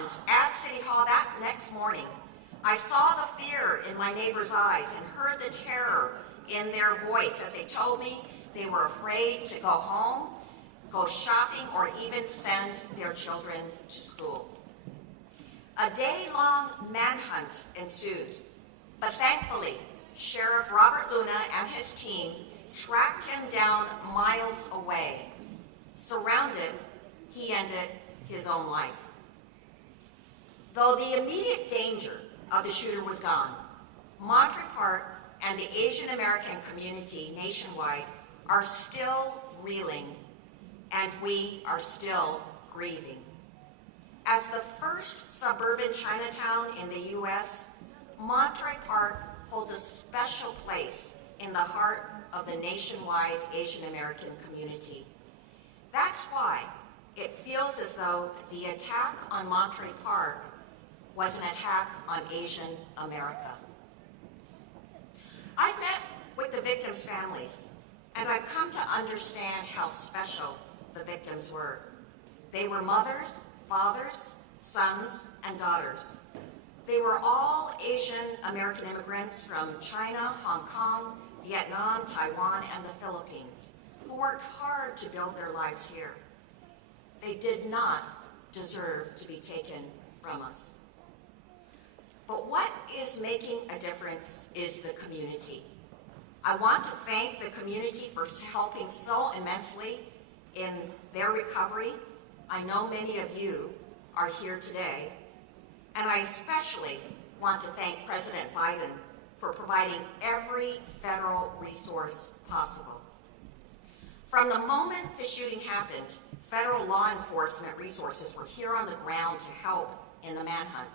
around at City Hall that next morning, I saw the fear in my neighbors' eyes and heard the terror in their voice as they told me they were afraid to go home, go shopping, or even send their children to school. A day-long manhunt ensued, but thankfully, Sheriff Robert Luna and his team tracked him down miles away. Surrounded, he ended his own life. Though the immediate danger of the shooter was gone, Monterey Park and the Asian American community nationwide are still reeling, and we are still grieving. As the first suburban Chinatown in the U.S., Monterey Park holds a special place in the heart of the nationwide Asian American community. That's why it feels as though the attack on Monterey Park was an attack on Asian America. I've met with the victims' families, and I've come to understand how special the victims were. They were mothers, fathers, sons, and daughters. They were all Asian American immigrants from China, Hong Kong, Vietnam, Taiwan, and the Philippines, who worked hard to build their lives here. They did not deserve to be taken from us. But what is making a difference is the community. I want to thank the community for helping so immensely in their recovery. I know many of you are here today, and I especially want to thank President Biden for providing every federal resource possible. From the moment the shooting happened, federal law enforcement resources were here on the ground to help in the manhunt.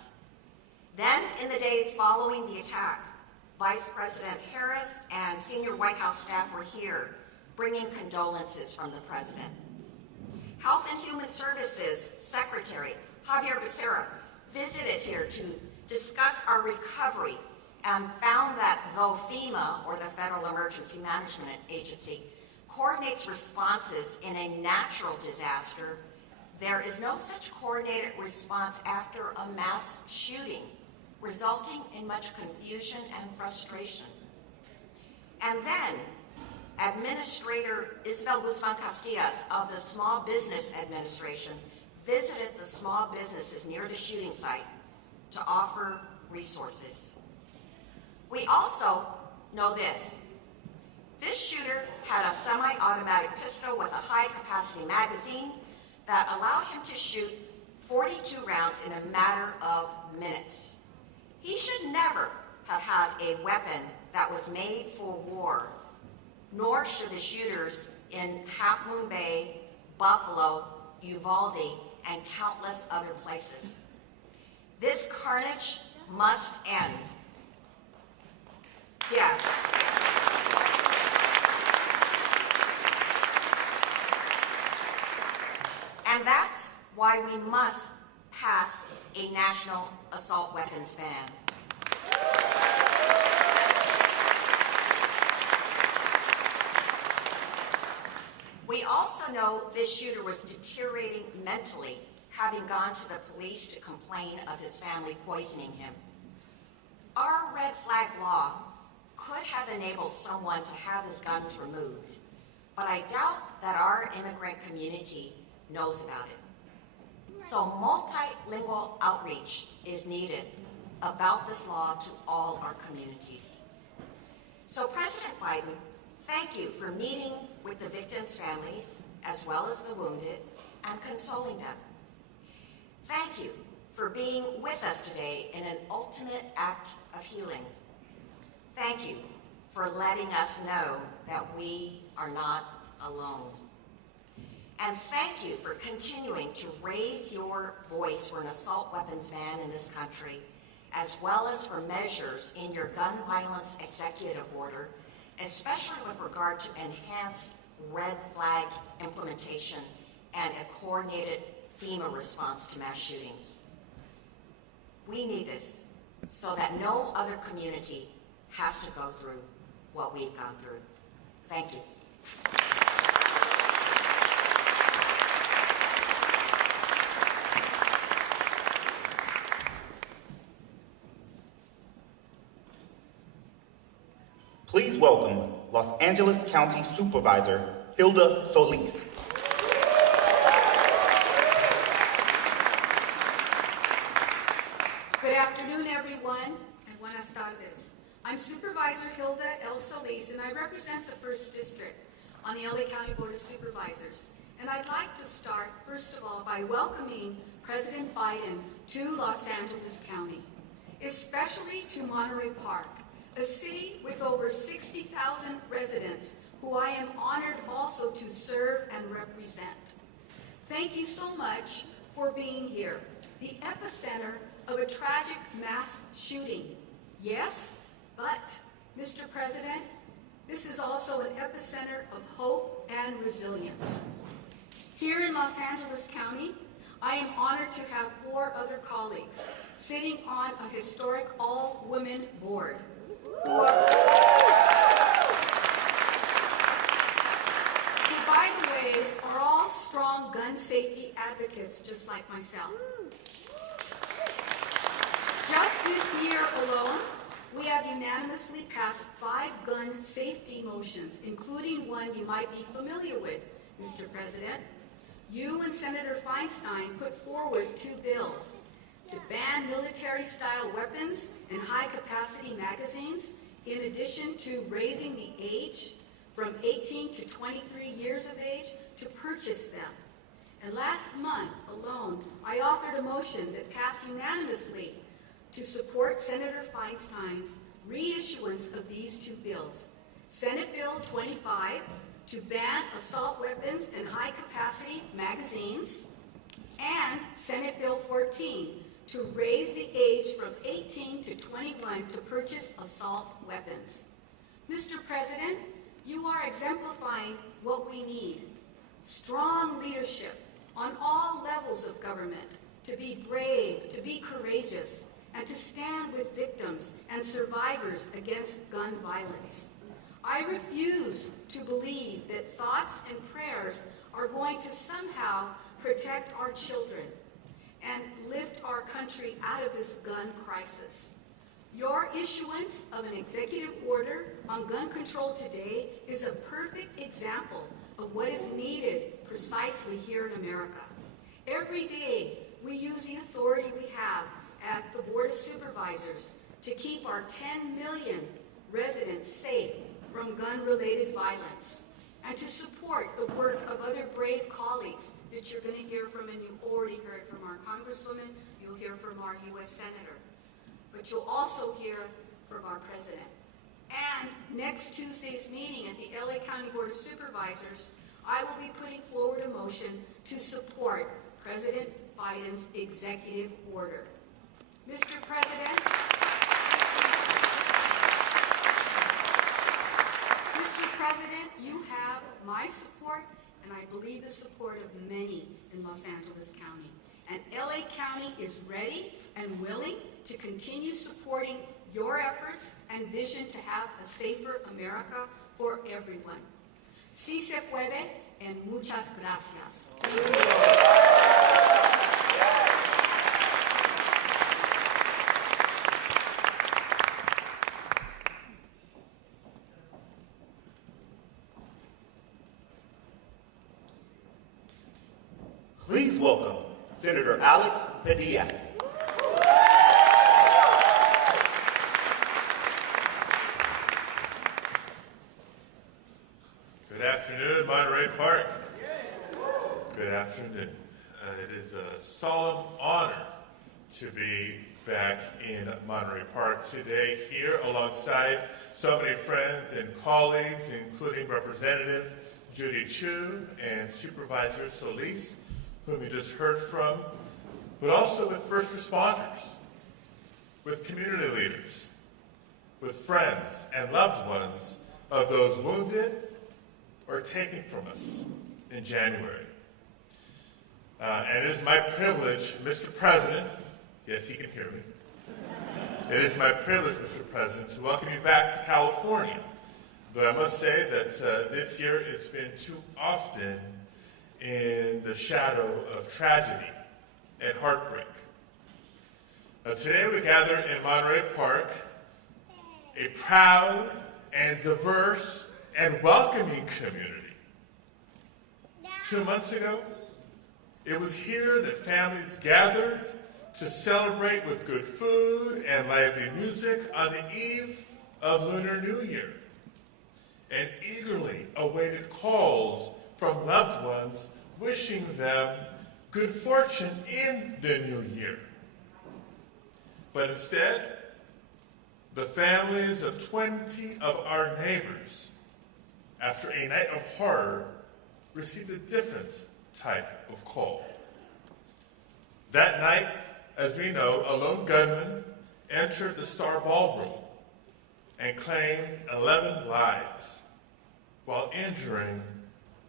Then, in the days following the attack, Vice President Harris and senior White House staff were here, bringing condolences from the president. Health and Human Services Secretary Javier Becerra visited here to discuss our recovery and found that though FEMA, or the Federal Emergency Management Agency, coordinates responses in a natural disaster, there is no such coordinated response after a mass shooting, resulting in much confusion and frustration. And then, Administrator Isabel Guzman Castillas of the Small Business Administration visited the small businesses near the shooting site to offer resources. We also know this. This shooter had a semi-automatic pistol with a high-capacity magazine that allowed him to shoot 42 rounds in a matter of minutes. He should never have had a weapon that was made for war, nor should the shooters in Half Moon Bay, Buffalo, Uvalde, and countless other places. This carnage must end. Yes. And that's why we must pass a national assault weapons ban. We also know this shooter was deteriorating mentally, having gone to the police to complain of his family poisoning him. Our red flag law could have enabled someone to have his guns removed, but I doubt that our immigrant community knows about it. So multilingual outreach is needed about this law to all our communities. So President Biden, thank you for meeting with the victims' families as well as the wounded and consoling them. Thank you for being with us today in an ultimate act of healing. Thank you for letting us know that we are not alone. And thank you for continuing to raise your voice for an assault weapons ban in this country, as well as for measures in your gun violence executive order, especially with regard to enhanced red flag implementation and a coordinated FEMA response to mass shootings. We need this so that no other community has to go through what we've gone through. Thank you. welcome Los Angeles County Supervisor Hilda Solis. Good afternoon, everyone, and buenas tardes. I'm Supervisor Hilda L. Solis, and I represent the 1st District on the LA County Board of Supervisors. And I'd like to start, first of all, by welcoming President Biden to Los Angeles County, especially to Monterey Park, a city with over 60,000 residents who I am honored also to serve and represent. Thank you so much for being here, the epicenter of a tragic mass shooting. Yes, but, Mr. President, this is also an epicenter of hope and resilience. Here in Los Angeles County, I am honored to have 4 other colleagues sitting on a historic all-women board who, by the way, are all strong gun safety advocates just like myself. Just this year alone, we have unanimously passed 5 gun safety motions, including one you might be familiar with, Mr. President. You and Senator Feinstein put forward 2 bills to ban military-style weapons and high-capacity magazines, in addition to raising the age from 18 to 23 years of age to purchase them. And last month alone, I authored a motion that passed unanimously to support Senator Feinstein's reissuance of these 2 bills. Senate Bill 25 to ban assault weapons and high-capacity magazines, and Senate Bill 14 to raise the age from 18 to 21 to purchase assault weapons. Mr. President, you are exemplifying what we need: strong leadership on all levels of government, to be brave, to be courageous, and to stand with victims and survivors against gun violence. I refuse to believe that thoughts and prayers are going to somehow protect our children and lift our country out of this gun crisis. Your issuance of an executive order on gun control today is a perfect example of what is needed precisely here in America. Every day, we use the authority we have at the Board of Supervisors to keep our 10 million residents safe from gun-related violence, and to support the work of other brave colleagues that you're going to hear from, and you already heard from our Congresswoman, you'll hear from our U.S. Senator, but you'll also hear from our President. And next Tuesday's meeting at the LA County Board of Supervisors, I will be putting forward a motion to support President Biden's executive order. Mr. President, you have my support, and I believe the support of many in Los Angeles County. And LA County is ready and willing to continue supporting your efforts and vision to have a safer America for everyone. Sí se puede, and muchas gracias. Please welcome Senator Alex Padilla. Good afternoon, Monterey Park. Good afternoon. It is a solemn honor to be back in Monterey Park today, here alongside so many friends and colleagues, including Representative Judy Chu and Supervisor Solis, whom you just heard from, but also with first responders, with community leaders, with friends and loved ones of those wounded or taken from us in January. And it is my privilege, Mr. President, yes, he can hear me. It is my privilege, Mr. President, to welcome you back to California. But I must say that this year it's been too often in the shadow of tragedy and heartbreak. Today we gather in Monterey Park, a proud and diverse and welcoming community. 2 months ago, it was here that families gathered to celebrate with good food and lively music on the eve of Lunar New Year, and eagerly awaited calls from loved ones wishing them good fortune in the new year. But instead, the families of 20 of our neighbors, after a night of horror, received a different type of call. That night, as we know, a lone gunman entered the Star Ballroom and claimed 11 lives while injuring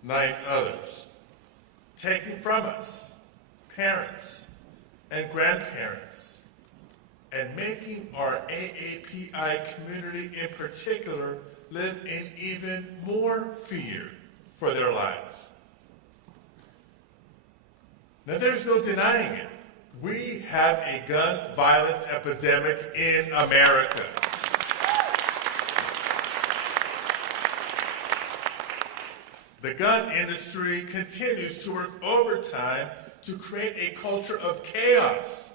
9 others, taking from us parents and grandparents, and making our AAPI community in particular live in even more fear for their lives. Now, there's no denying it. We have a gun violence epidemic in America. The gun industry continues to work overtime to create a culture of chaos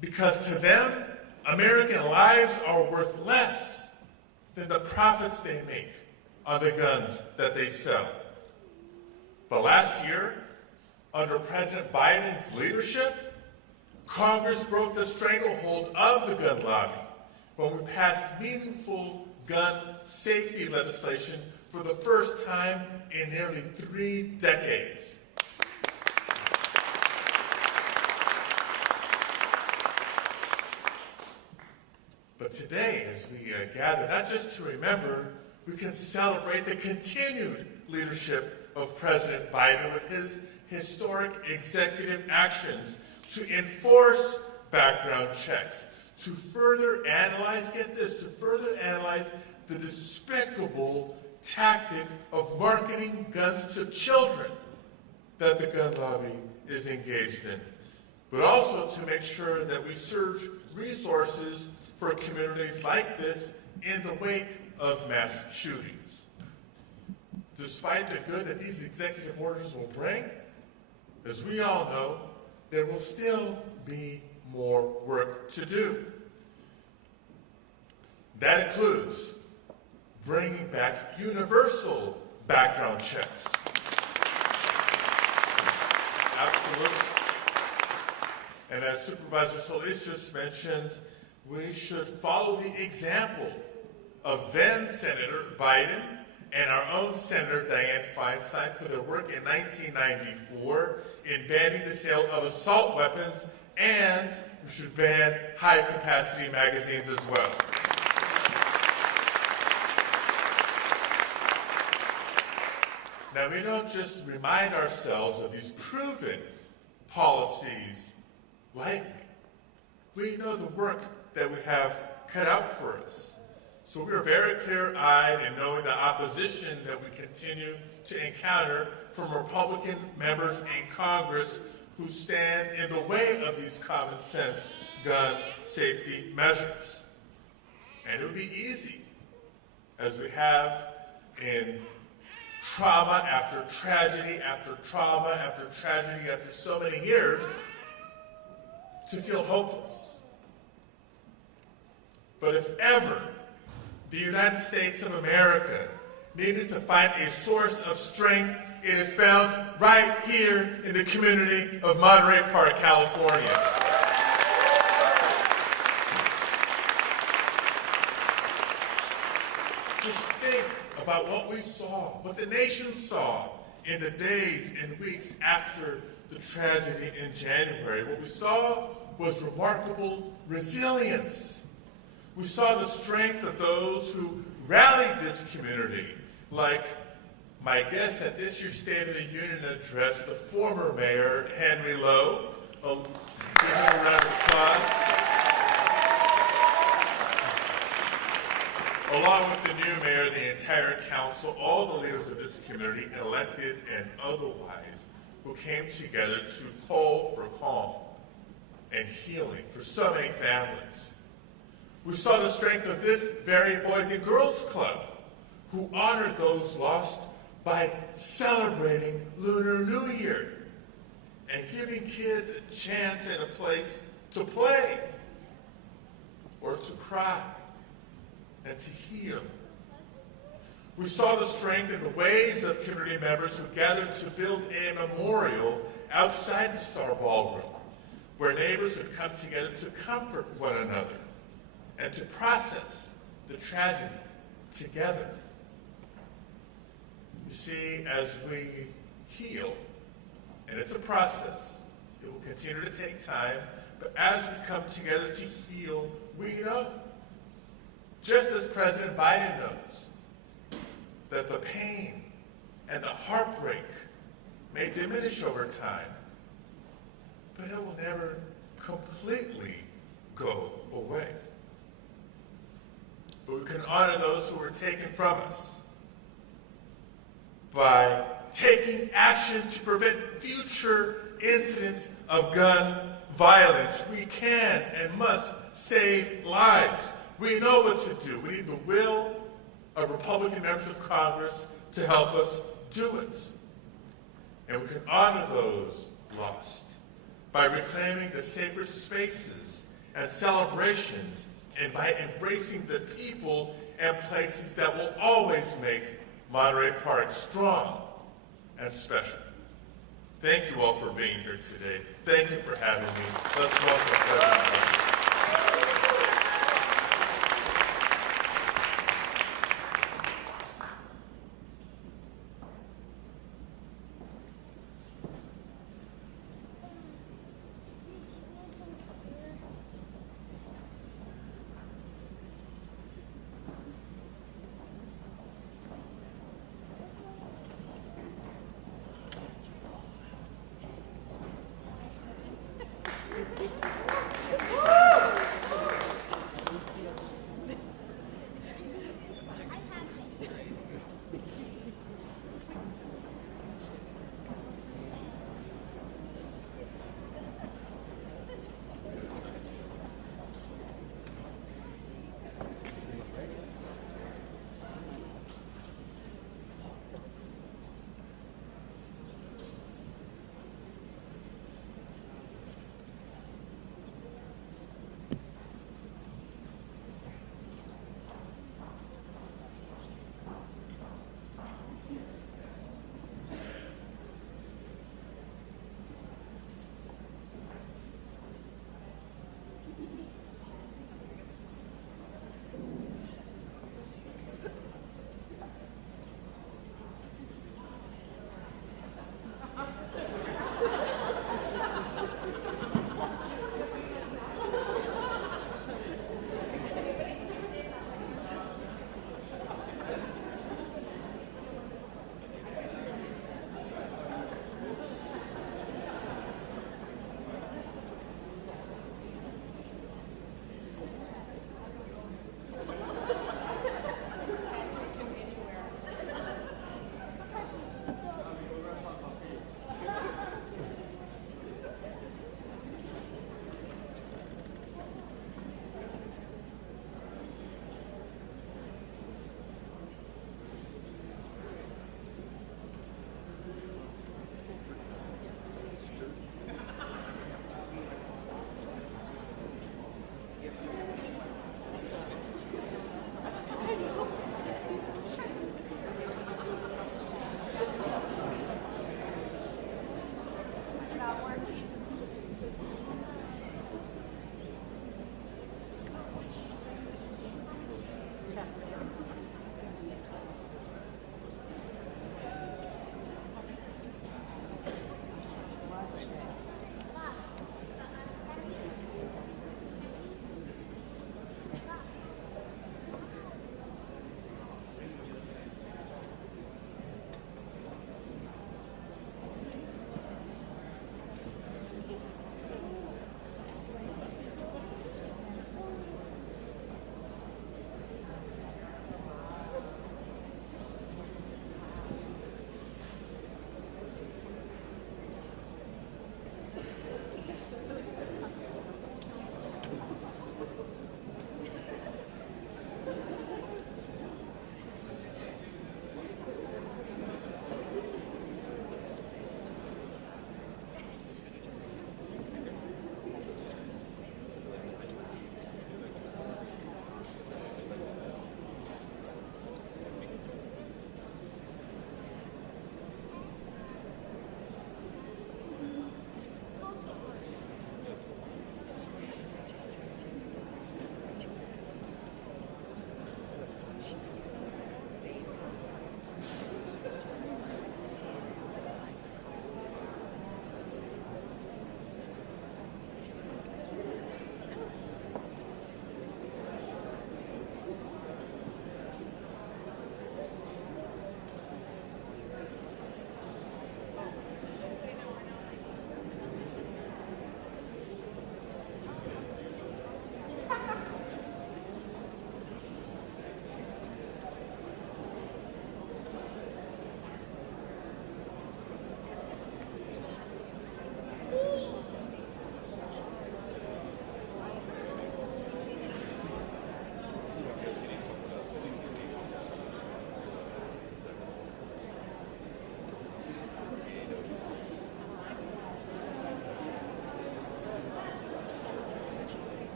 because to them, American lives are worth less than the profits they make on the guns that they sell. But last year, under President Biden's leadership, Congress broke the stranglehold of the gun lobby when we passed meaningful gun safety legislation for the first time in nearly 3 decades. But today, as we gather, not just to remember, we can celebrate the continued leadership of President Biden with his historic executive actions to enforce background checks, to further analyze, get this, to further analyze the despicable tactic of marketing guns to children that the gun lobby is engaged in, but also to make sure that we surge resources for communities like this in the wake of mass shootings. Despite the good that these executive orders will bring, as we all know, there will still be more work to do. That includes bringing back universal background checks. Absolutely. And as Supervisor Solis just mentioned, we should follow the example of then Senator Biden and our own Senator Dianne Feinstein for their work in 1994 in banning the sale of assault weapons, and we should ban high-capacity magazines as well. Now, we don't just remind ourselves of these proven policies lightly. We know the work that we have cut out for us. So we are very clear-eyed in knowing the opposition that we continue to encounter from Republican members in Congress who stand in the way of these common-sense gun safety measures. And it would be easy, as we have in trauma after tragedy after trauma after tragedy after so many years, to feel hopeless. But if ever the United States of America needed to find a source of strength, it is found right here in the community of Monterey Park, California. Just think about what we saw, what the nation saw in the days and weeks after the tragedy in January. What we saw was remarkable resilience. We saw the strength of those who rallied this community, like my guest at this year's State of the Union address, the former mayor, Henry Lowe. Give him a round of applause. Along with the new mayor, the entire council, all the leaders of this community, elected and otherwise, who came together to call for calm and healing for so many families. We saw the strength of this very Boys and Girls Club, who honored those lost by celebrating Lunar New Year and giving kids a chance and a place to play or to cry and to heal. We saw the strength in the waves of community members who gathered to build a memorial outside the Star Ballroom, where neighbors would come together to comfort one another and to process the tragedy together. You see, as we heal, and it's a process, it will continue to take time, but as we come together to heal, we know, just as President Biden knows, that the pain and the heartbreak may diminish over time, but it will never completely go away. But we can honor those who were taken from us by taking action to prevent future incidents of gun violence. We can and must save lives. We know what to do. We need the will of Republican members of Congress to help us do it. And we can honor those lost by reclaiming the sacred spaces and celebrations and by embracing the people and places that will always make Monterey Park strong and special. Thank you all for being here today. Thank you for having me. Let's welcome President Biden.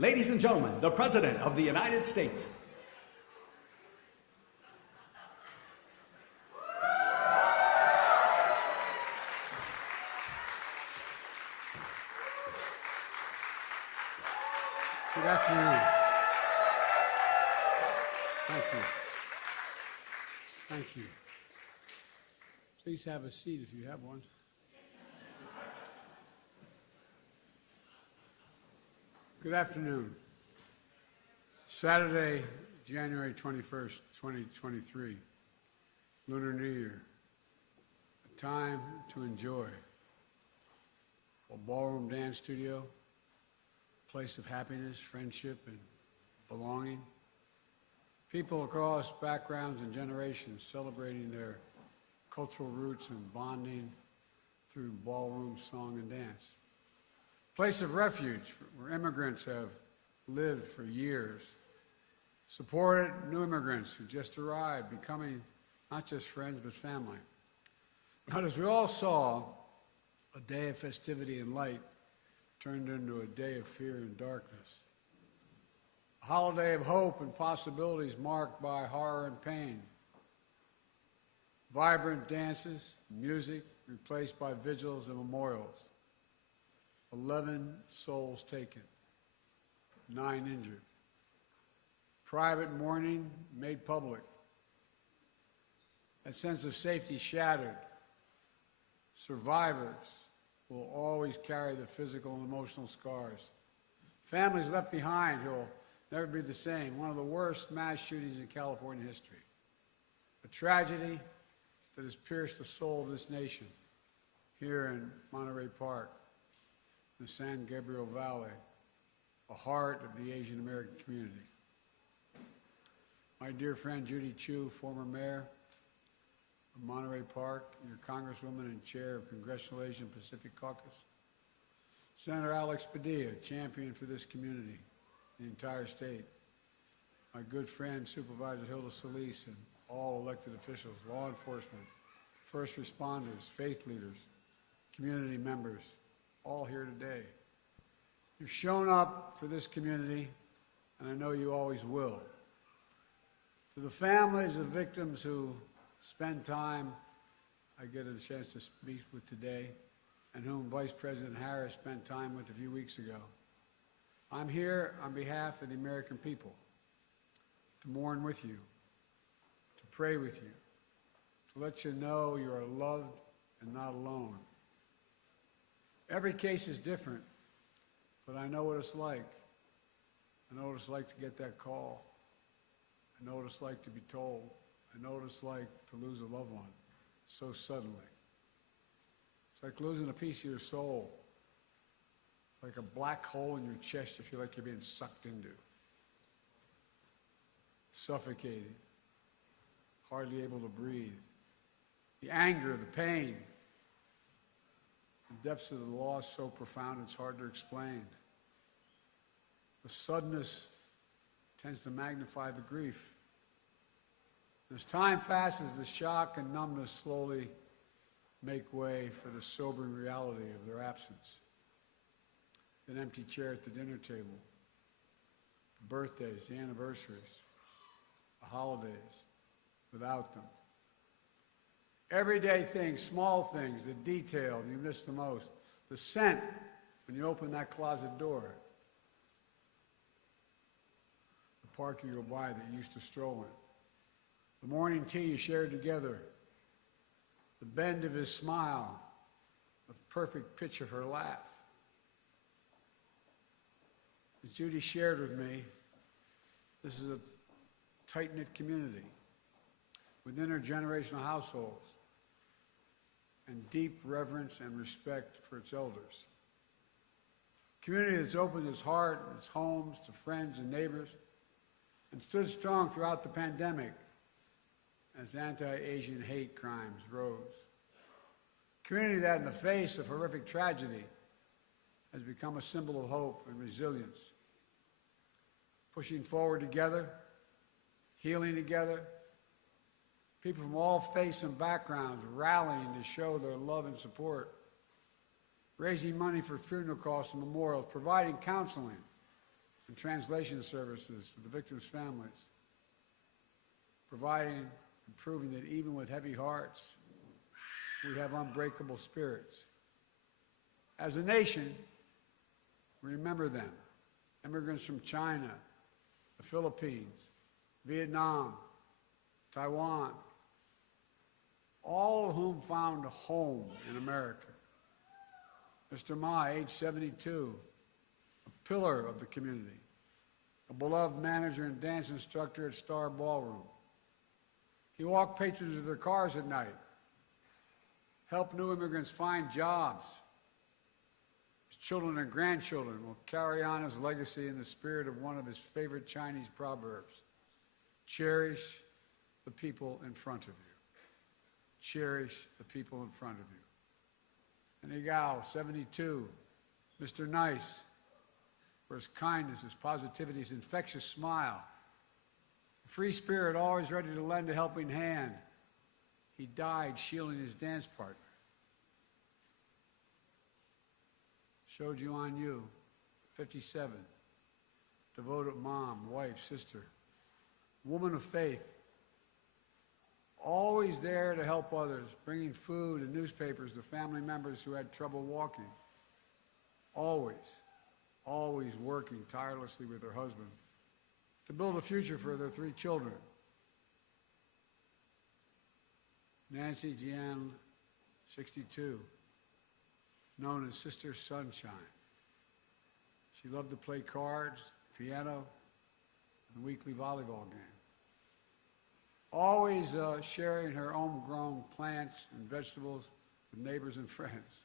Ladies and gentlemen, the President of the United States. Good afternoon. Thank you. Thank you. Please have a seat if you have one. Good afternoon. Saturday, January 21st, 2023, Lunar New Year. A time to enjoy. A ballroom dance studio, place of happiness, friendship, and belonging. People across backgrounds and generations celebrating their cultural roots and bonding through ballroom song and dance. Place of refuge where immigrants have lived for years. Supported new immigrants who just arrived, becoming not just friends, but family. But as we all saw, a day of festivity and light turned into a day of fear and darkness. A holiday of hope and possibilities marked by horror and pain. Vibrant dances, music replaced by vigils and memorials. 11 souls taken, 9 injured. Private mourning made public. That sense of safety shattered. Survivors will always carry the physical and emotional scars. Families left behind who will never be the same. One of the worst mass shootings in California history. A tragedy that has pierced the soul of this nation here in Monterey Park, the San Gabriel Valley, the heart of the Asian American community. My dear friend Judy Chu, former mayor of Monterey Park, your Congresswoman and chair of Congressional Asian Pacific Caucus. Senator Alex Padilla, champion for this community, the entire state. My good friend Supervisor Hilda Solis and all elected officials, law enforcement, first responders, faith leaders, community members, all here today. You've shown up for this community, and I know you always will. To the families of victims who spend time, I get a chance to speak with today, and whom Vice President Harris spent time with a few weeks ago. I'm here on behalf of the American people to mourn with you, to pray with you, to let you know you are loved and not alone. Every case is different, but I know what it's like. I know what it's like to get that call. I know what it's like to be told. I know what it's like to lose a loved one so suddenly. It's like losing a piece of your soul. It's like a black hole in your chest you feel like you're being sucked into. Suffocating. Hardly able to breathe. The anger, the pain. The depths of the loss so profound it's hard to explain. The suddenness tends to magnify the grief. As time passes, the shock and numbness slowly make way for the sobering reality of their absence. An empty chair at the dinner table, the birthdays, the anniversaries, the holidays, without them. Everyday things, small things, the detail you miss the most, the scent when you open that closet door, the park you go by that you used to stroll in. The morning tea you shared together, the bend of his smile, the perfect pitch of her laugh. As Judy shared with me, this is a tight-knit community with intergenerational households and deep reverence and respect for its elders. A community that's opened its heart and its homes to friends and neighbors and stood strong throughout the pandemic as anti-Asian hate crimes rose. A community that, in the face of horrific tragedy, has become a symbol of hope and resilience. Pushing forward together, healing together, people from all faiths and backgrounds rallying to show their love and support, raising money for funeral costs and memorials, providing counseling and translation services to the victims' families, providing and proving that even with heavy hearts, we have unbreakable spirits. As a nation, we remember them. Immigrants from China, the Philippines, Vietnam, Taiwan, all of whom found a home in America. Mr. Ma, age 72, a pillar of the community, a beloved manager and dance instructor at Star Ballroom. He walked patrons to their cars at night, helped new immigrants find jobs. His children and grandchildren will carry on his legacy in the spirit of one of his favorite Chinese proverbs: cherish the people in front of you. Cherish the people in front of you. And Igao, 72, Mr. Nice, for his kindness, his positivity, his infectious smile, a free spirit always ready to lend a helping hand. He died shielding his dance partner. Shoju on you, 57, devoted mom, wife, sister, woman of faith, always there to help others, bringing food and newspapers to family members who had trouble walking. Always, always working tirelessly with her husband to build a future for their 3 children. Nancy Jian, 62, known as Sister Sunshine. She loved to play cards, piano, and the weekly volleyball game. Always sharing her homegrown plants and vegetables with neighbors and friends.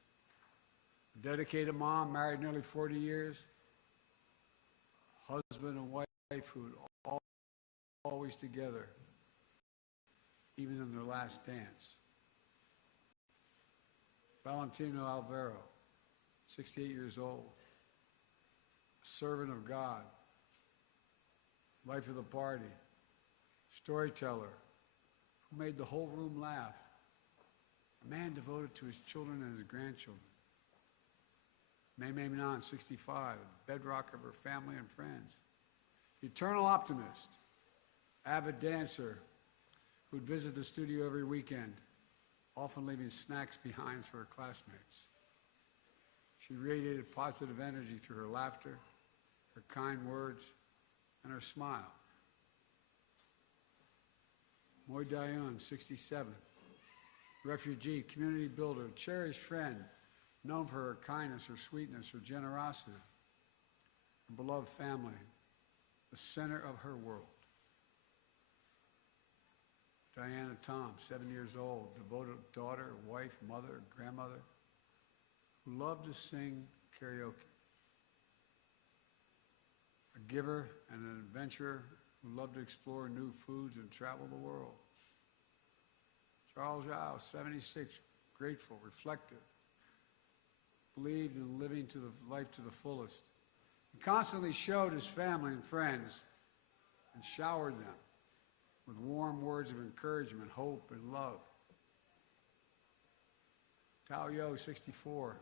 A dedicated mom, married nearly 40 years. Husband and wife who were always together, even in their last dance. Valentino Alvaro, 68 years old, a servant of God, life of the party, storyteller who made the whole room laugh, a man devoted to his children and his grandchildren. May Minan, 65, bedrock of her family and friends, the eternal optimist, avid dancer who'd visit the studio every weekend, often leaving snacks behind for her classmates. She radiated positive energy through her laughter, her kind words, and her smile. Moy Dayun, 67, refugee, community builder, cherished friend, known for her kindness, her sweetness, her generosity, her beloved family, the center of her world. Diana Tom, 7 years old, devoted daughter, wife, mother, grandmother, who loved to sing karaoke. A giver and an adventurer who loved to explore new foods and travel the world. Charles Zhao, 76, grateful, reflective, believed in living to the life to the fullest. He constantly showed his family and friends and showered them with warm words of encouragement, hope, and love. Tao Yo, 64,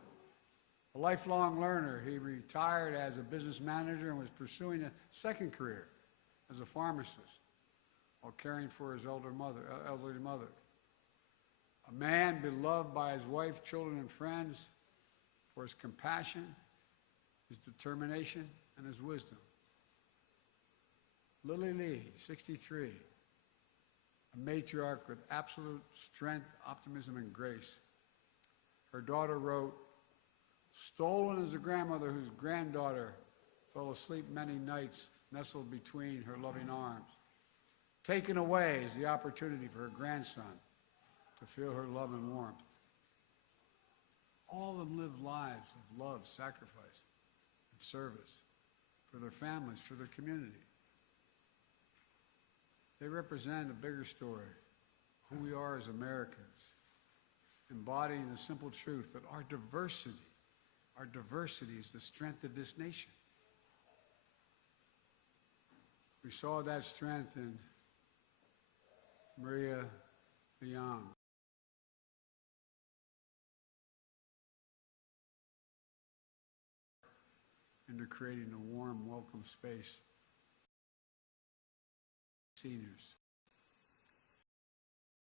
a lifelong learner. He retired as a business manager and was pursuing a second career as a pharmacist while caring for his elderly mother. A man beloved by his wife, children, and friends for his compassion, his determination, and his wisdom. Lily Lee, 63, a matriarch with absolute strength, optimism, and grace. Her daughter wrote, "Stolen is a grandmother whose granddaughter fell asleep many nights nestled between her loving arms. Taken away is the opportunity for her grandson to feel her love and warmth." All of them lived lives of love, sacrifice, and service for their families, for their community. They represent a bigger story, who we are as Americans, embodying the simple truth that our diversity is the strength of this nation. We saw that strength in Maria Leong, into creating a warm, welcome space. Seniors.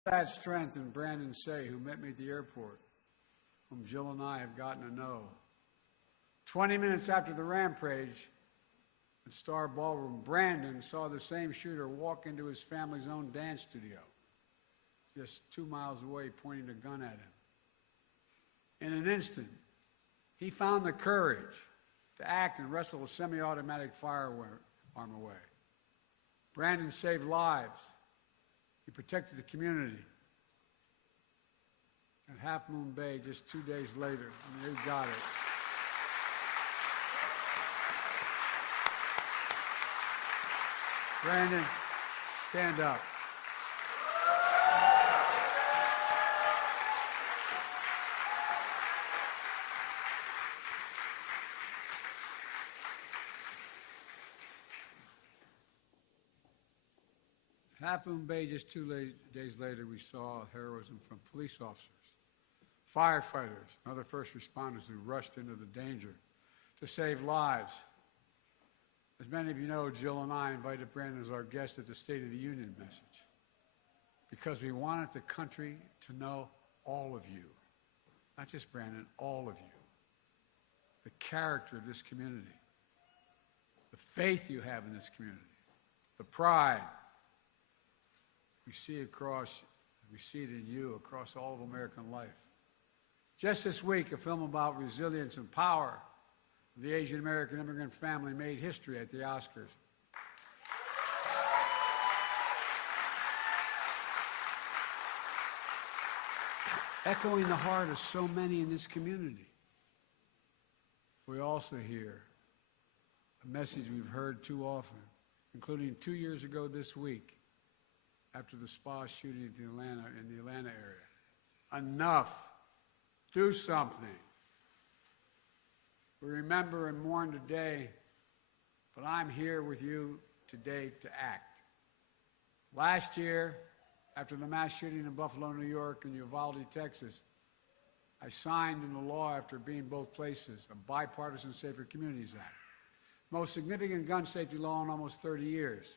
That strength in Brandon Say, who met me at the airport, whom Jill and I have gotten to know. 20 minutes after the rampage at Star Ballroom, Brandon saw the same shooter walk into his family's own dance studio, just 2 miles away, pointing a gun at him. In an instant, he found the courage to act and wrestle a semi-automatic firearm away. Brandon saved lives. He protected the community. At Half Moon Bay, just 2 days later, they got it. Brandon, stand up. Half Moon Bay, just 2 days later, we saw heroism from police officers, firefighters, and other first responders who rushed into the danger to save lives. As many of you know, Jill and I invited Brandon as our guest at the State of the Union message because we wanted the country to know all of you, not just Brandon, all of you, the character of this community, the faith you have in this community, the pride. We see it in you across all of American life. Just this week, a film about resilience and power of the Asian American immigrant family made history at the Oscars. Echoing the heart of so many in this community. We also hear a message we've heard too often, including 2 years ago this week, after the spa shooting in the Atlanta area. Enough. Do something. We remember and mourn today, but I'm here with you today to act. Last year, after the mass shooting in Buffalo, New York, and Uvalde, Texas, I signed into law, after being both places, a bipartisan Safer Communities Act, most significant gun safety law in almost 30 years.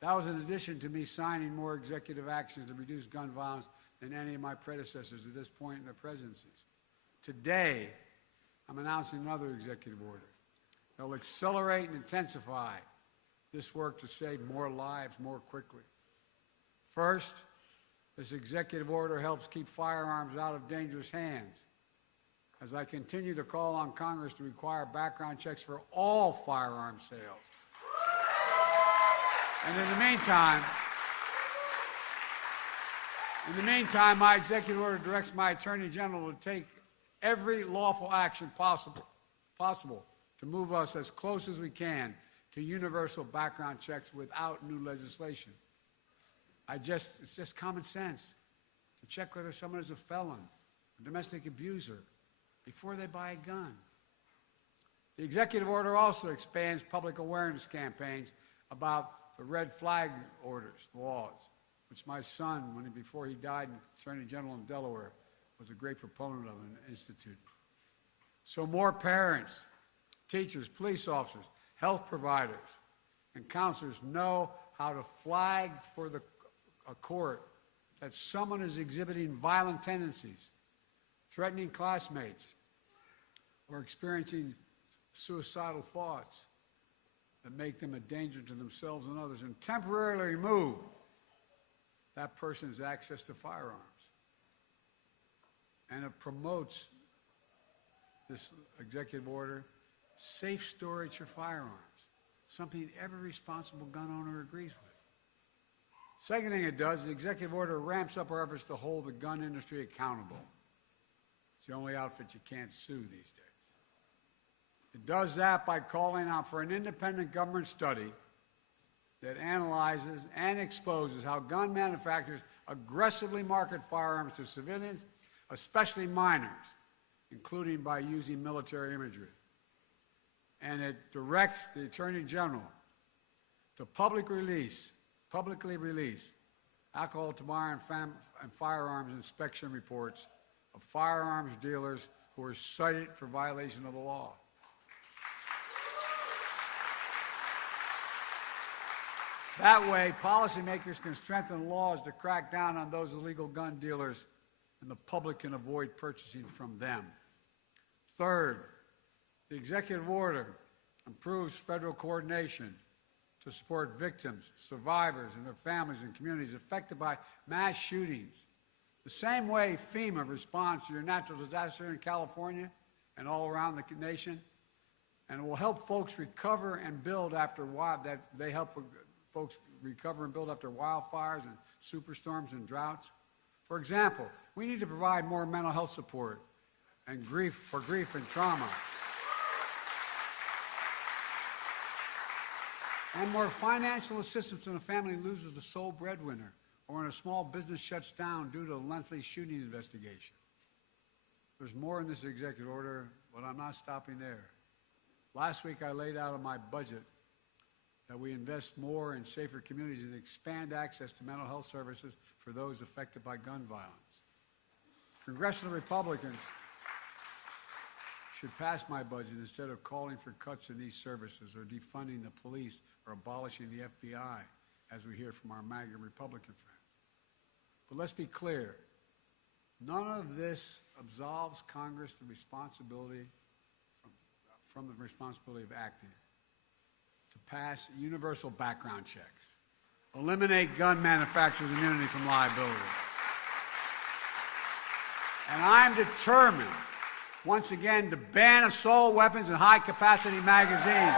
That was in addition to me signing more executive actions to reduce gun violence than any of my predecessors at this point in their presidencies. Today, I'm announcing another executive order that will accelerate and intensify this work to save more lives more quickly. First, this executive order helps keep firearms out of dangerous hands, as I continue to call on Congress to require background checks for all firearm sales. And in the meantime, my executive order directs my Attorney General to take every lawful action possible to move us as close as we can to universal background checks without new legislation. It's just common sense to check whether someone is a felon, a domestic abuser, before they buy a gun. The executive order also expands public awareness campaigns about the red flag laws, which my son, before he died, Attorney General in Delaware, was a great proponent of and instituted. So more parents, teachers, police officers, health providers, and counselors know how to flag for a court that someone is exhibiting violent tendencies, threatening classmates, or experiencing suicidal thoughts that make them a danger to themselves and others, and temporarily remove that person's access to firearms. And it promotes, this executive order, safe storage for firearms, something every responsible gun owner agrees with. Second thing it does, the executive order ramps up our efforts to hold the gun industry accountable. It's the only outfit you can't sue these days. It does that by calling out for an independent government study that analyzes and exposes how gun manufacturers aggressively market firearms to civilians, especially minors, including by using military imagery. And it directs the Attorney General to publicly release alcohol, tobacco, and firearms inspection reports of firearms dealers who are cited for violation of the law. That way, policymakers can strengthen laws to crack down on those illegal gun dealers, and the public can avoid purchasing from them. Third, the executive order improves federal coordination to support victims, survivors, and their families and communities affected by mass shootings. The same way FEMA responds to your natural disaster in California and all around the nation, and it will help folks recover and build after folks recover and build after wildfires and superstorms and droughts. For example, we need to provide more mental health support and grief and trauma, and more financial assistance when a family loses the sole breadwinner or when a small business shuts down due to a lengthy shooting investigation. There's more in this executive order, but I'm not stopping there. Last week I laid out in my budget that we invest more in safer communities and expand access to mental health services for those affected by gun violence. Congressional Republicans should pass my budget instead of calling for cuts in these services or defunding the police or abolishing the FBI, as we hear from our MAGA Republican friends. But let's be clear, none of this absolves Congress the responsibility from the responsibility of acting to pass universal background checks, eliminate gun manufacturers' immunity from liability. And I'm determined, once again, to ban assault weapons and high-capacity magazines.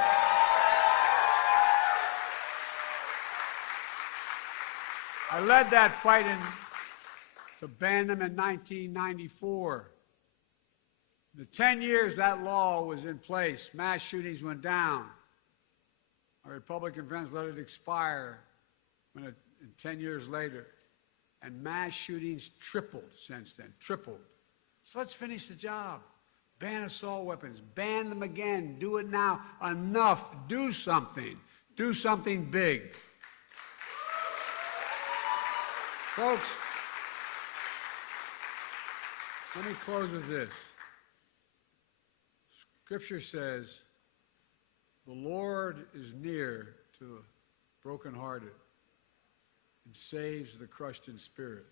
I led that fight to ban them in 1994. The 10 years that law was in place, mass shootings went down. Our Republican friends let it expire 10 years later. And mass shootings tripled since then, tripled. So let's finish the job. Ban assault weapons, ban them again, do it now. Enough, do something. Do something big. Folks, let me close with this. Scripture says, the Lord is near to the brokenhearted and saves the crushed in spirit.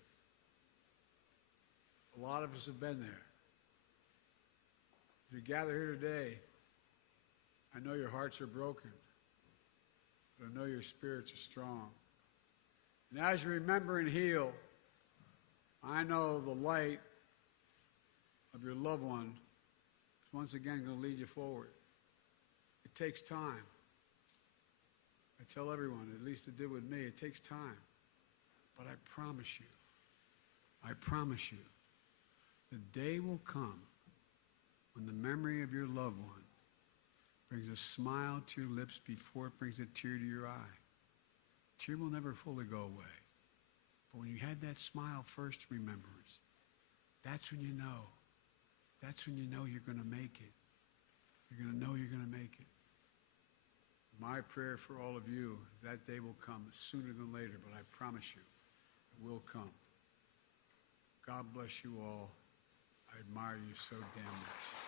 A lot of us have been there. As we gather here today, I know your hearts are broken, but I know your spirits are strong. And as you remember and heal, I know the light of your loved one is once again going to lead you forward. It takes time. I tell everyone, at least it did with me, it takes time. But I promise you, the day will come when the memory of your loved one brings a smile to your lips before it brings a tear to your eye. A tear will never fully go away. But when you had that smile first remembrance, that's when you know. That's when you know you're going to make it. You're going to know you're going to make it. My prayer for all of you is that day will come sooner than later, but I promise you, it will come. God bless you all. I admire you so damn much.